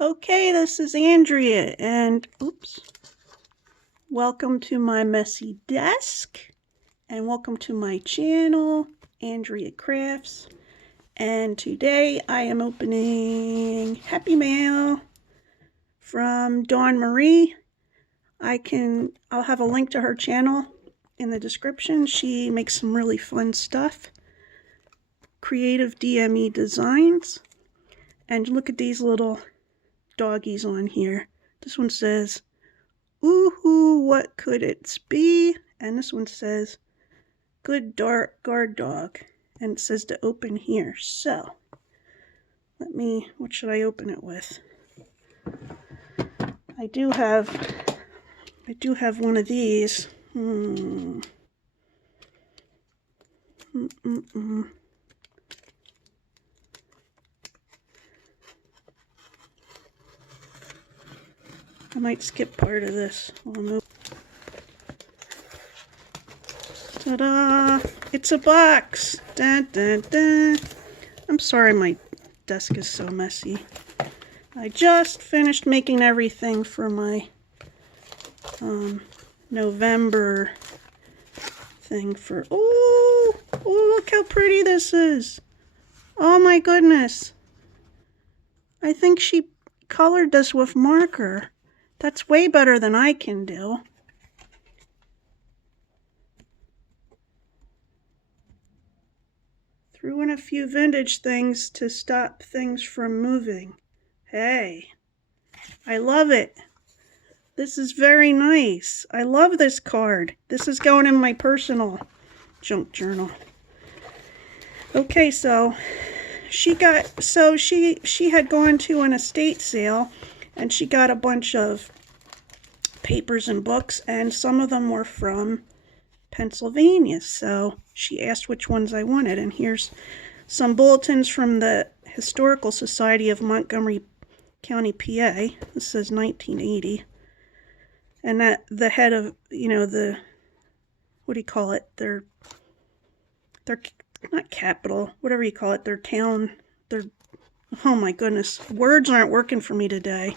Okay, this is Andrea, and oops. Welcome to my messy desk, and welcome to my channel, Andrea Crafts. And today I am opening Happy Mail from Dawn Marie. I'll have a link to her channel in the description. She makes some really fun stuff. Creative DME Designs. And look at these little doggies on here. This one says, "Ooh, what could it be?" And this one says, "Good dark guard dog." And it says to open here. So, what should I open it with? I do have one of these. I might skip part of this. Ta-da! It's a box! Dun, dun, dun. I'm sorry my desk is so messy. I just finished making everything for my November thing for... Oh, look how pretty this is! Oh my goodness! I think she colored this with marker. That's way better than I can do. Threw in a few vintage things to stop things from moving. Hey, I love it. This is very nice. I love this card. This is going in my personal junk journal. Okay, so she had gone to an estate sale, and she got a bunch of papers and books, and some of them were from Pennsylvania. So she asked which ones I wanted, and here's some bulletins from the Historical Society of Montgomery County, PA. This says 1980. And that the head of, the, what do you call it? Their not capital, whatever you call it, their town, oh my goodness, words aren't working for me today.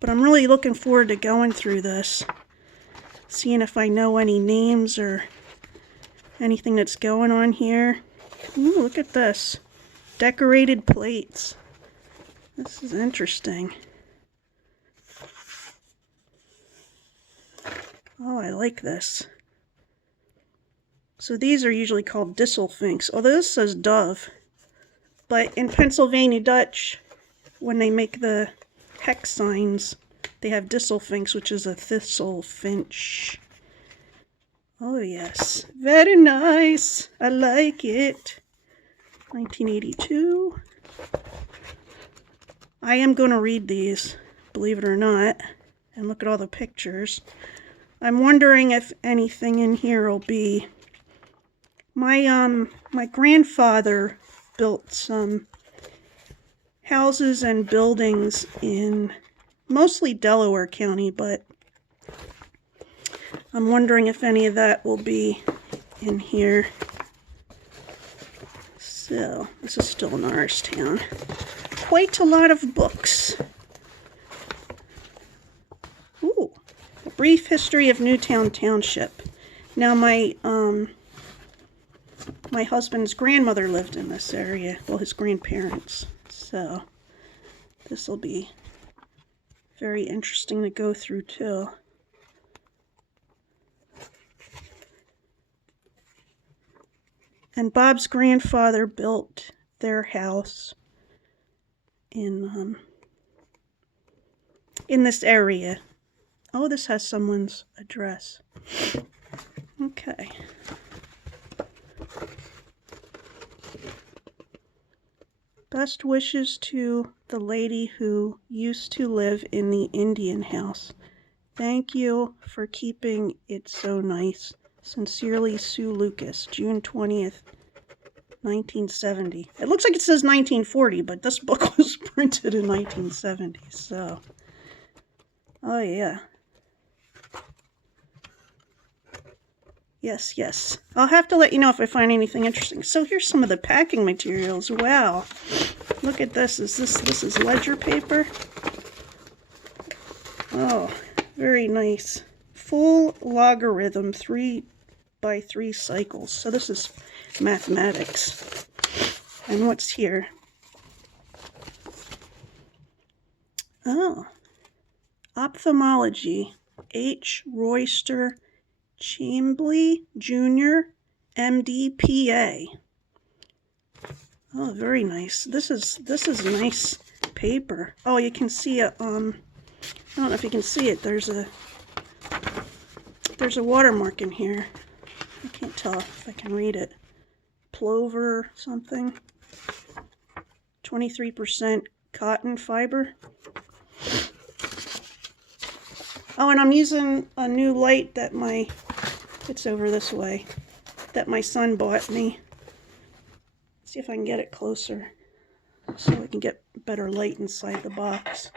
But I'm really looking forward to going through this, seeing if I know any names or anything that's going on here. Ooh, look at this. Decorated plates. This is interesting. Oh, I like this. So these are usually called disselfinks, although this says dove. But in Pennsylvania Dutch, when they make the hex signs, they have disselfinks, which is a thistle finch. Oh yes, very nice. I like it. 1982. I am going to read these, believe it or not, and look at all the pictures. I'm wondering if anything in here will be... My grandfather built some houses and buildings in mostly Delaware County, but I'm wondering if any of that will be in here. So, this is still Norristown. Quite a lot of books. Ooh, A Brief History of Newtown Township. Now, my husband's grandmother lived in this area. Well, his grandparents. So, this will be very interesting to go through, too. And Bob's grandfather built their house in this area. Oh, this has someone's address. Okay. Best wishes to the lady who used to live in the Indian house. Thank you for keeping it so nice. Sincerely, Sue Lucas, June 20th, 1970. It looks like it says 1940, but this book was printed in 1970, so... Oh, yeah. Yes. I'll have to let you know if I find anything interesting. So here's some of the packing materials. Wow. Look at this. This is ledger paper. Oh, very nice. Full logarithm, 3 by 3 cycles. So this is mathematics. And what's here? Oh, ophthalmology. H. Royster Chambly Jr., MD, PA. Oh, very nice. This is nice paper. Oh, you can see it. I don't know if you can see it. There's a watermark in here. I can't tell if I can read it. Plover something. 23% cotton fiber. Oh, and I'm using a new light that it's over this way, that my son bought me. Let's see if I can get it closer so I can get better light inside the box.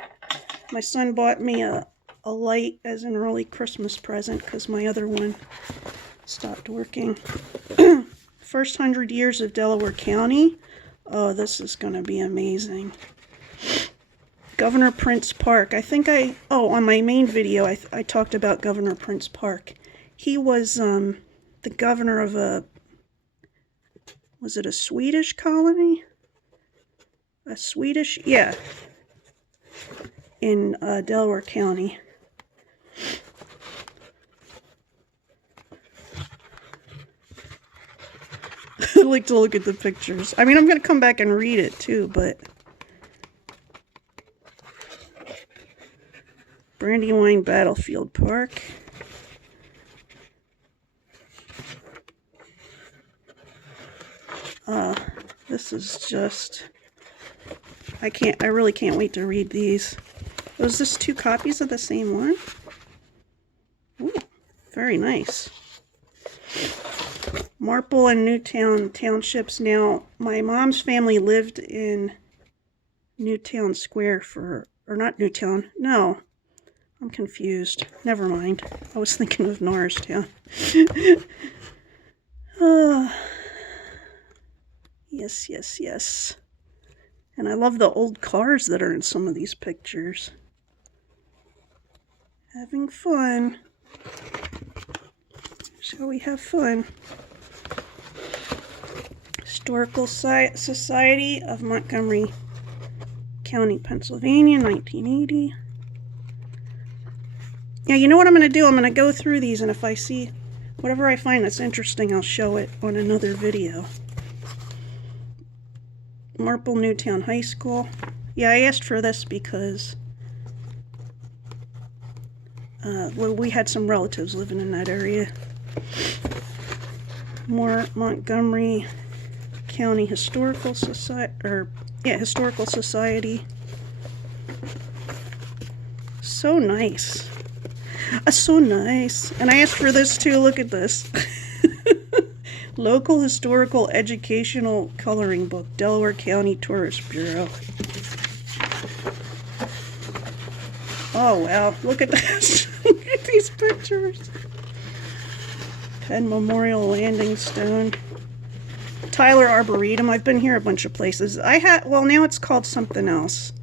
My son bought me a light as an early Christmas present because my other one stopped working. First 100 years of Delaware County. Oh, this is going to be amazing. Governor Prince Park. I think on my main video, I talked about Governor Prince Park. He was the governor of was it a Swedish colony? Yeah. In Delaware County. I like to look at the pictures. I mean, I'm going to come back and read it too, but... Brandywine Battlefield Park. This is just... I really can't wait to read these. Was this 2 copies of the same one? Ooh, very nice. Marple and Newtown Townships. Now, my mom's family lived in Newtown Square or not Newtown, no. I'm confused. Never mind. I was thinking of Norristown. Yes. And I love the old cars that are in some of these pictures. Having fun. Shall we have fun? Historical Society of Montgomery County, Pennsylvania, 1980. Yeah, you know what I'm going to do? I'm going to go through these, and if I see whatever I find that's interesting, I'll show it on another video. Marple Newtown High School. Yeah, I asked for this because well, we had some relatives living in that area. More Montgomery County Historical Society, Historical Society. So nice. So nice. And I asked for this too. Look at this. Local Historical Educational Coloring Book, Delaware County Tourist Bureau. Oh, wow. Look at this. Look at these pictures. Penn Memorial Landing Stone. Tyler Arboretum. I've been here a bunch of places. Well, now it's called something else.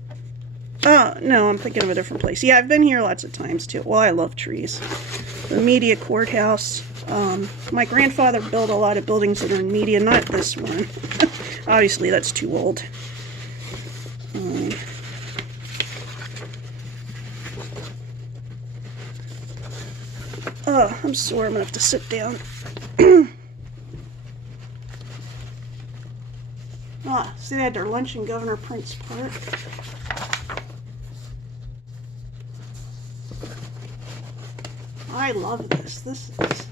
Oh, no, I'm thinking of a different place. Yeah, I've been here lots of times, too. Well, I love trees. The Media Courthouse. My grandfather built a lot of buildings that are in Media, not this one. Obviously, that's too old. Oh, I'm sore. I'm going to have to sit down. See, they had their lunch in Governor Prince Park. I love this. This is...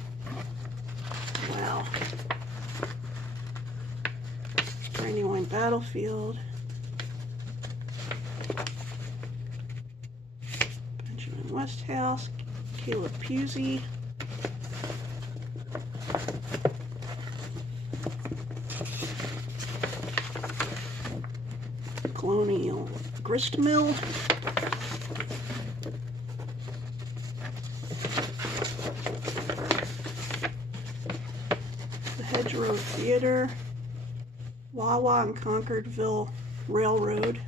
wow. Brandywine Battlefield. Benjamin Westhouse. Caleb Pusey. Colonial Grist Mill. The Hedgerow Theater. Wawa and Concordville Railroad.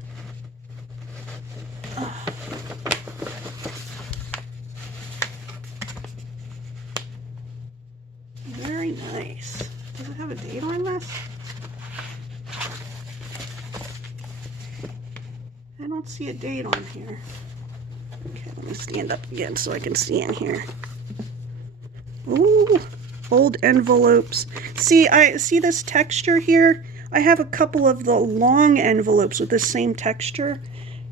don't see a date on here. Okay, let me stand up again so I can see in here. Ooh, old envelopes. See, I see this texture here. I have a couple of the long envelopes with this same texture.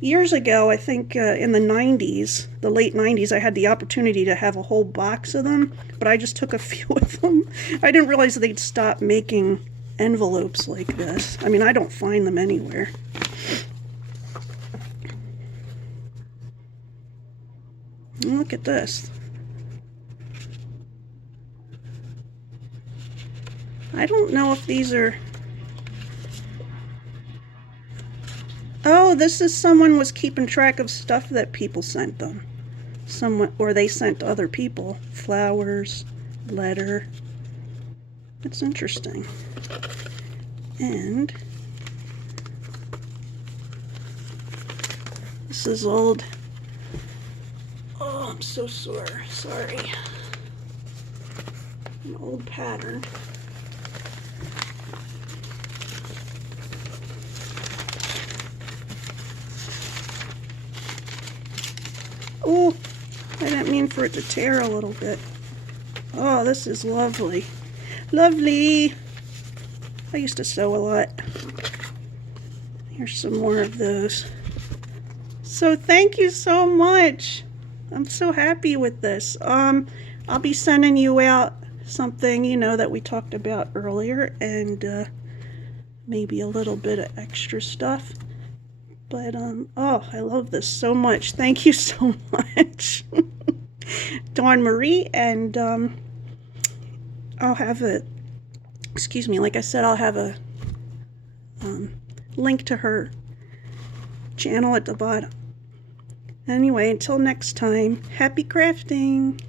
Years ago, I think in the 90s, the late 90s, I had the opportunity to have a whole box of them, but I just took a few of them. I didn't realize they'd stop making envelopes like this. I mean, I don't find them anywhere. Look at this. I don't know if these are... Oh, this is someone was keeping track of stuff that people sent them. Someone, or they sent to other people. Flowers, letter. It's interesting. And this is old. Oh, I'm so sore. Sorry. An old pattern. Oh, I didn't mean for it to tear a little bit. Oh, this is lovely. Lovely. I used to sew a lot. Here's some more of those. So thank you so much. I'm so happy with this. I'll be sending you out something, you know, that we talked about earlier, and maybe a little bit of extra stuff. But, oh, I love this so much. Thank you so much. Dawn Marie, and I'll have a, excuse me, like I said, I'll have a link to her channel at the bottom. Anyway, until next time, happy crafting.